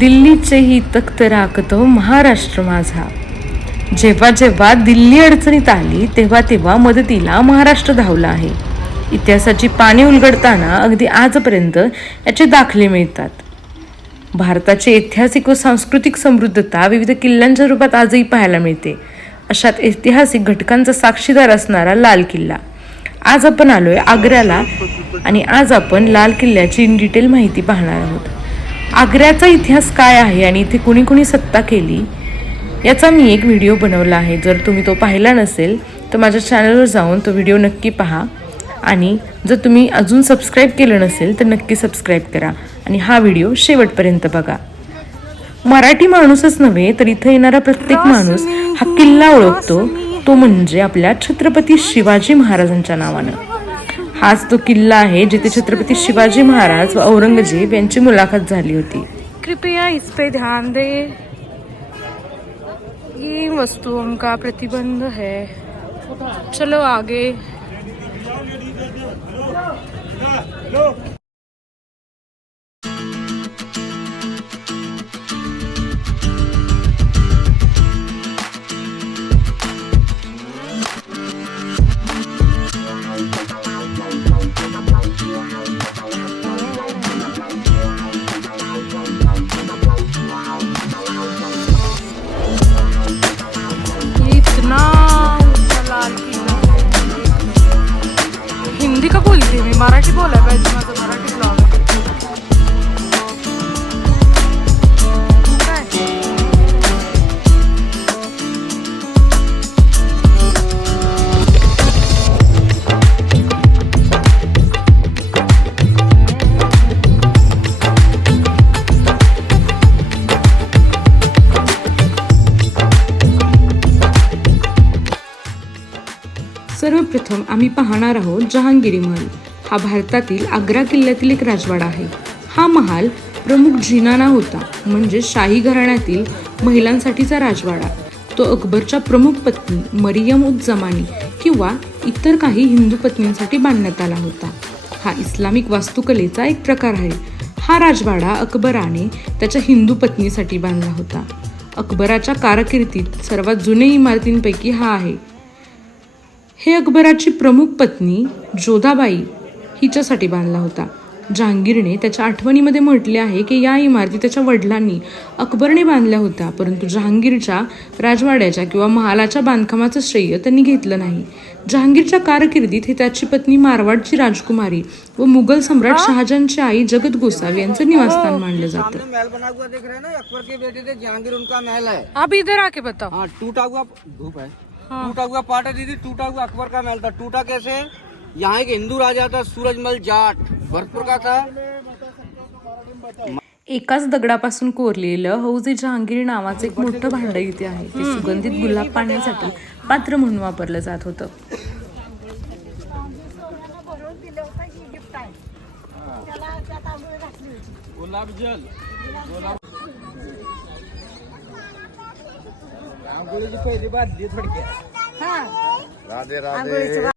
दिल्लीचेही तख्त राखतो महाराष्ट्र माझा. जेव्हा जेव्हा दिल्ली अडचणीत आली तेव्हा तेव्हा मदतीला महाराष्ट्र धावला आहे. इतिहासाची पाने उलगडताना अगदी आजपर्यंत याचे दाखले मिळतात. भारताची ऐतिहासिक व सांस्कृतिक समृद्धता विविध किल्ल्यांच्या रूपात आजही पाहायला मिळते. अशात ऐतिहासिक घटकांचा साक्षीदार असणारा लाल किल्ला. आज आपण आलोय आग्र्याला आणि आज आपण लाल किल्ल्याची इन डिटेल माहिती पाहणार आहोत. आग्र्याचा इतिहास काय आहे आणि इथे कुणी कुणी सत्ता केली याचा मी एक व्हिडिओ बनवला आहे. जर तुम्ही तो पाहिला नसेल तर माझ्या चॅनलवर जाऊन तो व्हिडिओ नक्की पहा आणि जर तुम्ही अजून सबस्क्राईब केलं नसेल तर नक्की सबस्क्राईब करा आणि हा व्हिडिओ शेवटपर्यंत बघा. मराठी माणूसच नव्हे तर इथं येणारा प्रत्येक माणूस हा किल्ला ओळखतो, तो म्हणजे आपल्या छत्रपती शिवाजी महाराजांच्या नावानं. हाच तो किल्ला आहे जिथे छत्रपती शिवाजी महाराज व औरंगजेब यांची मुलाखत झाली होती. कृपया इस पे ध्यान दे, ये वस्तुओं का प्रतिबंध है. चलो आगे. हिंदी का बोलते मी, मराठी बोलाय पाहिजे. माझं मराठी ब्लॉग आहे. सर्वप्रथम आम्ही पाहणार आहोत जहांगीरी महल. हा भारतातील आग्रा किल्ल्यातील एक राजवाडा आहे. हा महाल प्रमुख जिनाना होता, म्हणजे शाही घराण्यातील महिलांसाठीचा राजवाडा. तो अकबरच्या प्रमुख पत्नी मरियम उज जमानी किंवा इतर काही हिंदू पत्नींसाठी बांधण्यात आला होता. हा इस्लामिक वास्तुकलेचा एक प्रकार आहे. हा राजवाडा अकबराने त्याच्या हिंदू पत्नीसाठी बांधला होता. अकबराच्या कारकिर्दीत सर्वात जुने इमारतींपैकी हा आहे. हे अकबराची प्रमुख पत्नी जोधाबाई हिच्यासाठी बांधला होता. जहांगीरने त्याच्या आठवणीमध्ये म्हटले आहे की या इमारती त्याच्या वडिलांनी अकबरने बांधल्या होत्या, परंतु जहांगीरच्या राजवाड्याच्या किंवा महालाच्या बांधकामाचं श्रेय त्यांनी घेतलं नाही. जहांगीरच्या कारकिर्दीत हे त्याची पत्नी मारवाडची राजकुमारी व मुघल सम्राट शहाजहानची आई जगत गोसावी यांचं निवासस्थान मानलं जातं. आप इधर आके बताओ. टूटा हुआ पार्ट है दीदी, टूटा हुआ अकबर का महल था. टूटा कैसे? यहाँ एक हिंदू राजा था सूरजमल जाट, भरतपुर का था. एकाच दगडापासून कोरलेलं हौज जहांगीर नावाचं एक मोठं भांड इथे आहे. ते सुगंधित गुलाब पाण्यासाठी पात्र म्हणून वापरलं जात होतं. पहिली बात दी राधे राधे.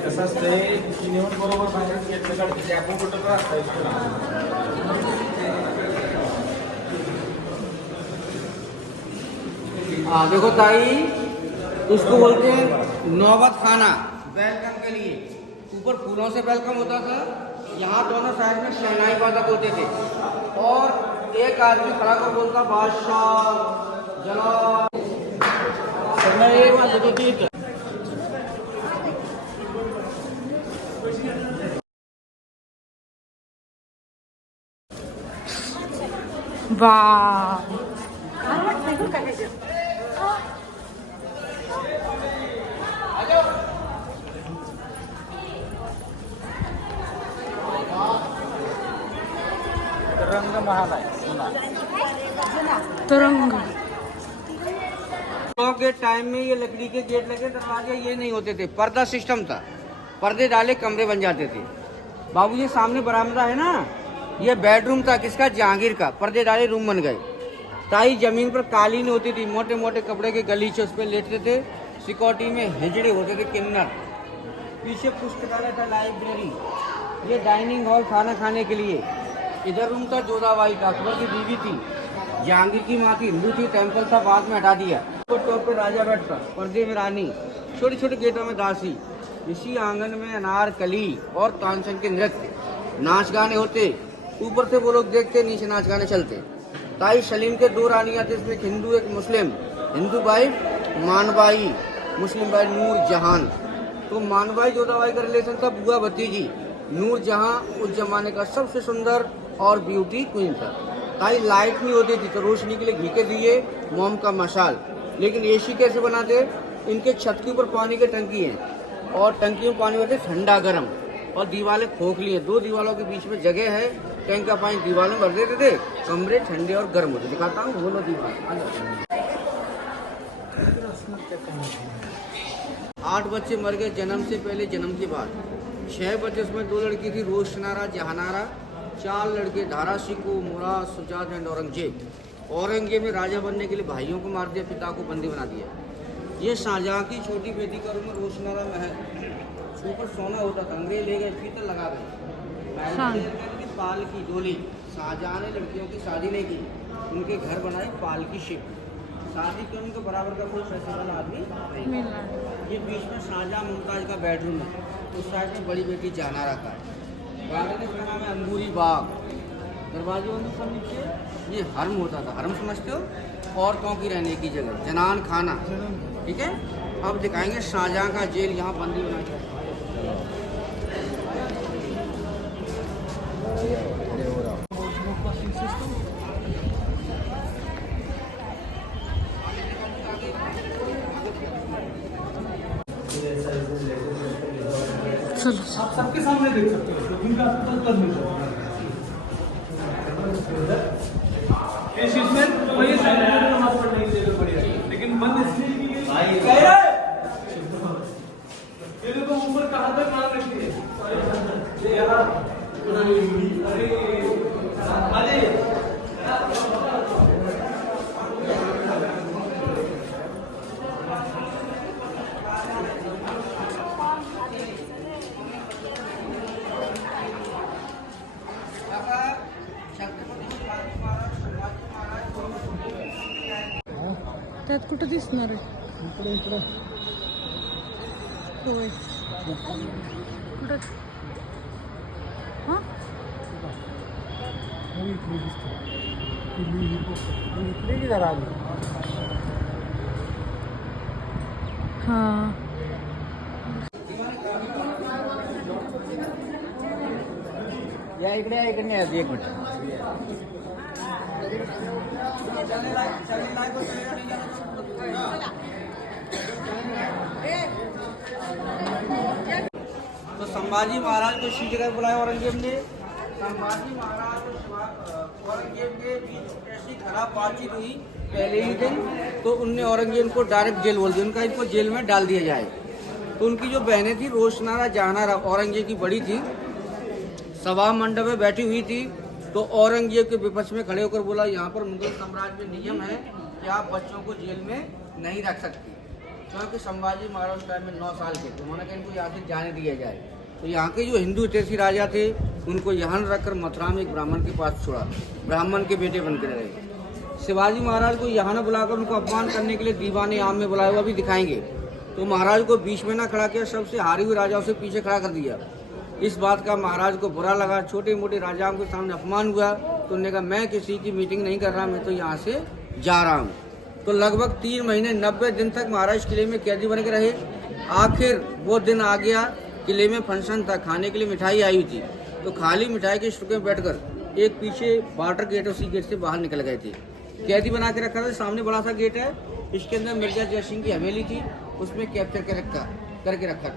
कसं असतंय नेऊन बरोबर बाहेर घेतलं काढते आपण कुठं तर असतंय. देखो ताई, उसको बोलते हैं नौबत खाना. वेलकम के लिए ऊपर फूलों से वेलकम होता था. यहाँ दोनों साइड में शहनाई वादक होते थे और एक आदमी खड़ा कर बोलता बादशाह जनाब. शहनाई वादक होती है. वाह. रंग महाल आहे. तरंग के टाइम में ये लकड़ी के गेट लगे, दरवाजे ये नहीं होते थे, पर्दा सिस्टम था, पर्दे डाले कमरे बन जाते थे। बाबू ये सामने बरामदा है ना, ये बेडरूम था किसका, जहांगीर का, पर्दे डाले रूम बन गए। ताई जमीन पर कालीन होती थी, मोटे मोटे कपड़े के गलीचे उस पर लेटते थे, सिक्योरिटी में हिजड़े होते थे, किन्नर। पीछे पुस्तकालय था, लाइब्रेरी, ये डाइनिंग हॉल खाना खाने के लिए। इधर रूम था जोधाबाई का, अकबर की बीवी थी, जहांगीर की माँ थी, हिंदू थी, टेम्पल था, बाद में हटा दिया। टॉप पे राजा बैठता, पर्दे में रानी, छोटे छोटे गेटों में दासी। इसी आंगन में अनारकली और तानसेन के नृत्य, नाच गाने होते। ऊपर से वो लोग देखते, नीचे नाच गाने चलते। ताई सलीम के 2 रानियां थी, इसमें एक हिंदू एक मुस्लिम। हिंदू बाई मानबाई, मुस्लिम बाई नूर जहान। तो मानबाई जोधाबाई का रिलेशन था बुआ भतीजी। नूर जहां उस जमाने का सबसे सुंदर और ब्यूटी क्वीन था। ताई लाइट नहीं होती थी तो रोशनी के लिए घी के दिए, मोम का मशाल। लेकिन एसी कैसे बनाते, इनके छत के ऊपर पानी की टंकी है और टंकी में पानी होते ठंडा गर्म, और दीवारें खोखली हैं, 2 दीवारों के बीच में जगह है, टैंक का पानी दीवारों में भर देते थे, कमरे ठंडे और गर्म होते। दिखाता हूँ, बोलो दीवार। 8 बच्चे मर गए जन्म से पहले, जन्म के बाद। 6 बच्चे, उसमें 2 लड़की थी, रोशनारा जहानारा, 4 लड़के, धारा शिको, मुराद, सुजात एंड औरंगजेब। औरंगजेब ने राजा बनने के लिए भाइयों को मार दिया, पिता को बंदी बना दिया। ये शाहजहां की छोटी बेटी का रूम रोशनारा महल, ऊपर सोना होता था, अंग्रेज ले गए, पीतल लगा गए। पाल की डोली, शाहजहां ने लड़कियों की शादी नहीं की, उनके घर बनाए पाल की शिप। शादी के उनको बराबर का कोई पैसे वाला आदमी नहीं। ये बीच में शाहजहां मुमताज का बेडरूम है, उस साइड में बड़ी बेटी जहानारा का है। गार्डन का नाम है अंगूरी बाग। दरवाजे बंद सब नीचे ये हरम होता था, हरम समझते हो, औरतों की रहने की जगह, जनान खाना। ठीक है, अब दिखाएंगे शाहजहां का जेल, यहाँ बंदी बना के। चलो आप सबके सामने देख सकते हो, लेकिन का आपको मिल जाएगा। इस चीज में वही नमाज पढ़ने की जगह पड़ी है, लेकिन बंद इसलिए की गई। ये देखो ऊपर कहाँ तक मान रखती है, ये यहाँ अरे त्यात कुठं दिसणार आहे, होय कुठं, हां हां या इकडे या, इकडे नाही, 1 मिनिट। तो संभाजी महाराज को इसी जगह बुलाया औरंगजेब ने। संभाजी महाराज और औरंगजेब के बीच ऐसी खराब बातचीत हुई पहले ही दिन, तो उनने औरंगजेब को डायरेक्ट जेल बोल दिया, उनका इनको जेल में डाल दिया जाए। तो उनकी जो बहनें थी, रोशनारा जहानारा औरंगजेब की बड़ी थी, सभा मंडप में बैठी हुई थी। तो औरंगजेब के विपक्ष में खड़े होकर बोला, यहाँ पर मुगल साम्राज्य में नियम है कि आप बच्चों को जेल में नहीं रख सकती, क्योंकि संभाजी महाराज उस टाइम में 9 साल के, तो उन्होंने कहा इनको यहाँ से जाने दिया जाए। तो यहाँ के जो हिंदू हितैषी राजा थे, उनको यहाँ रखकर मथुरा में एक ब्राह्मण के पास छोड़ा, ब्राह्मण के बेटे बनकर रहे। शिवाजी महाराज को यहाँ न बुलाकर उनको अपमान करने के लिए दीवाने आम में बुलाया हुआ भी दिखाएंगे। तो महाराज को बीच में ना खड़ा किया, सबसे हारी हुई राजाओं से पीछे खड़ा कर दिया। इस बात का महाराज को बुरा लगा, छोटे मोटे राजाओं के सामने अपमान हुआ। तो उन्होंने कहा मैं किसी की मीटिंग नहीं कर रहा, मैं तो यहाँ से जा रहा हूँ। तो लगभग 3 महीने 90 दिन तक महाराज किले में कैदी बन के रहे। आखिर वो दिन आ गया, किले में फंक्शन था, खाने के लिए मिठाई आई हुई थी। तो खाली मिठाई के स्टूक में बैठकर एक पीछे वाटर गेट, उसी गेट से बाहर निकल गए थे। कैदी बना के रखा था, सामने बड़ा सा गेट है, इसके अंदर मिर्जा जयसिंह की हवेली थी, उसमें कैप्चर करके रखा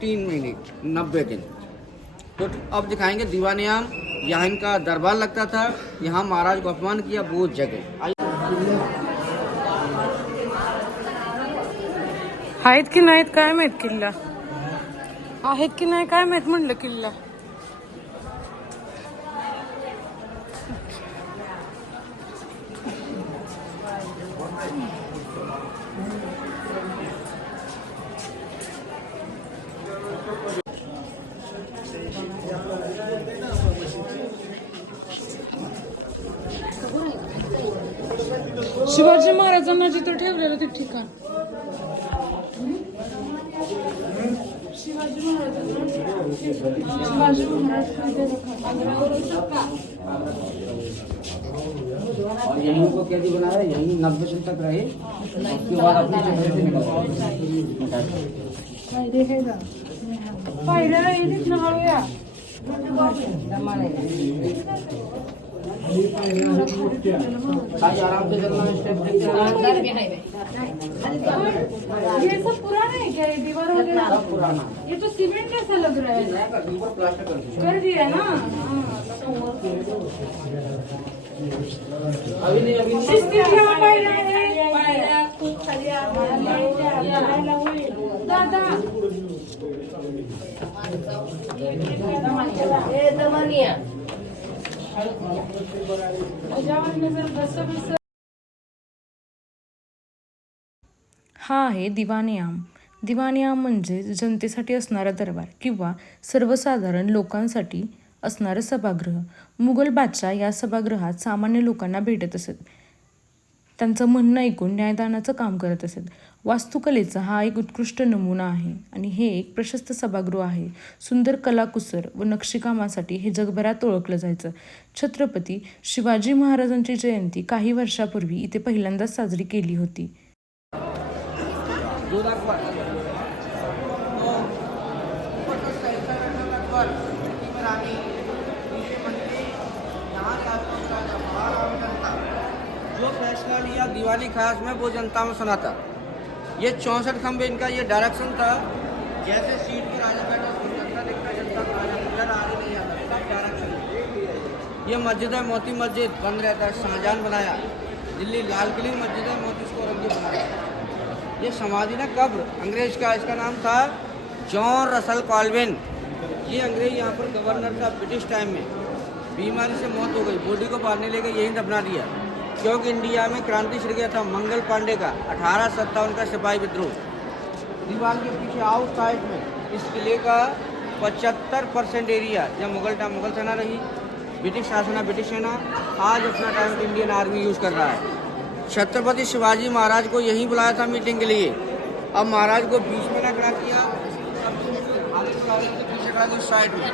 3 महीने 90 दिन। तो अब दिखाएंगे दीवाने आम यहाँ इनका दरबार लगता था, यहाँ महाराज को अपमान किया वो जगह। आहेत की नाहीत काय माहित किल्ला, आहेत की नाही काय माहित म्हणलं किल्ला. शिवाजी महाराजांना जिथं ठेवलेलं ते ठिकाण, शिवाजी महाराज और यहीं को कैदी बनाया, यहीं 90 दिन तक रहे, उसके बाद अपनी जगह से निकल पायऱ्या येत ना हळूया. आज आराम से चलना, स्टेप ये सब पुराना है क्या, ये दीवार वगैरह सब पुराना ये तो सीमेंट जैसा लग रहा है. ऊपर प्लास्टर कर दिया। कर दिया ना. अभी नहीं शिस्तीत ठेवा पायऱ्या खूप खाली दादा. हा आहे दिवाणीआम. दिवाणीआम म्हणजे जनतेसाठी असणारा दरबार किंवा सर्वसाधारण लोकांसाठी असणारं सभागृह. मुघल बादशाह या सभागृहात सामान्य लोकांना भेटत असत, त्यांचं म्हणणं ऐकून न्यायदानाचं काम करत असत. वास्तुकलेचा हा एक उत्कृष्ट नमुना आहे आणि हे एक प्रशस्त सभागृह आहे. सुंदर कलाकुसर व नक्षीकामासाठी हे जगभरात ओळखलं जायचं. छत्रपती शिवाजी महाराजांची जयंती काही वर्षापूर्वी इथे पहिल्यांदाच साजरी केली होती. जो फैसला लिया दीवानी खास में वो जनता में सुना था। ये 64 खंबे इनका ये डायरेक्शन था, जैसे सीट के राजा बैठा जनता देखता, जनता को राजा नजर आ रही नहीं आता, सब डायरेक्शन। ये मस्जिद है मोती मस्जिद बंद रहता है, शाहजहां बनाया। दिल्ली लाल किले मस्जिद है मोती इसको औरंगजेब बनाया। ये समाधि ना कब्र अंग्रेज का, इसका नाम था जॉन रसल कॉल्विन। ये अंग्रेज यहाँ पर गवर्नर था ब्रिटिश टाइम में, बीमारी से मौत हो गई, बॉडी को बाहर नहीं लेकर यहीं दफना दिया, क्योंकि इंडिया में क्रांति छिड़ गया था मंगल पांडे का 1857 का सिपाही विद्रोह। दीवार के पीछे आउट साइड में इस किले का 75% एरिया जब मुगल सेना रही, ब्रिटिश शासन ब्रिटिश सेना, आज अपना टाइम इंडियन आर्मी यूज़ कर रहा है। छत्रपति शिवाजी महाराज को यहीं बुलाया था मीटिंग के लिए। अब महाराज को बीच में ना खड़ा किया, पीछे खड़ा उस साइड में।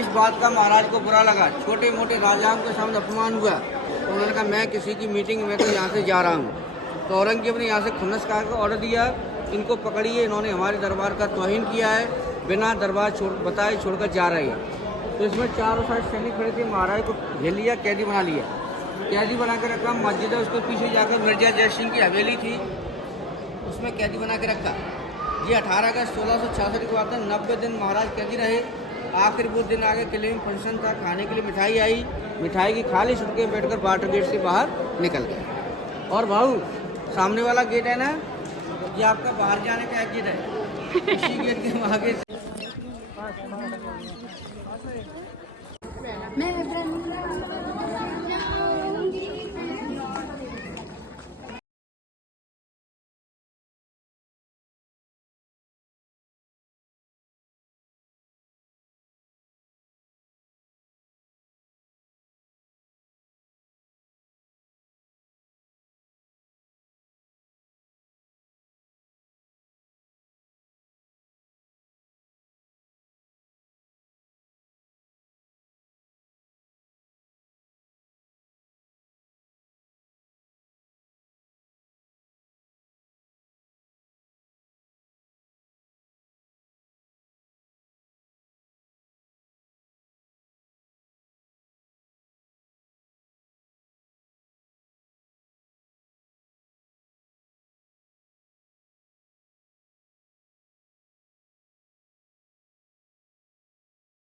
इस बात का महाराज को बुरा लगा, छोटे मोटे राजाओं के सामने अपमान हुआ, तो उन्होंने कहा मैं किसी की मीटिंग में तो यहाँ से जा रहा हूँ। तो औरंगजेब ने यहाँ से खुन्नस का ऑर्डर दिया, इनको पकड़िए, इन्होंने हमारे दरबार का तौहीन किया है, बिना दरबार बताए छोड़कर जा रहे हैं। तो इसमें चारों साइड सैनिक खड़े थे, महाराज को घेर लिया, कैदी बना लिया, कैदी बना के रखा। मस्जिद है उसके पीछे जाकर मिर्जा जय सिंह की हवेली थी, उसमें कैदी बना के रखा। ये 18 अगस्त 1666 की बात है। 90 दिन महाराज कैदी रहे। आखिर वो दिन आगे किले में फंक्शन था, खाने के लिए मिठाई आई, मिठाई की खाली छुटके बैठकर वाटर गेट से बाहर निकल गए। और भाऊ सामने वाला गेट है ना, ये आपका बाहर जाने का गेट है, इसी गेट के आगे से मैं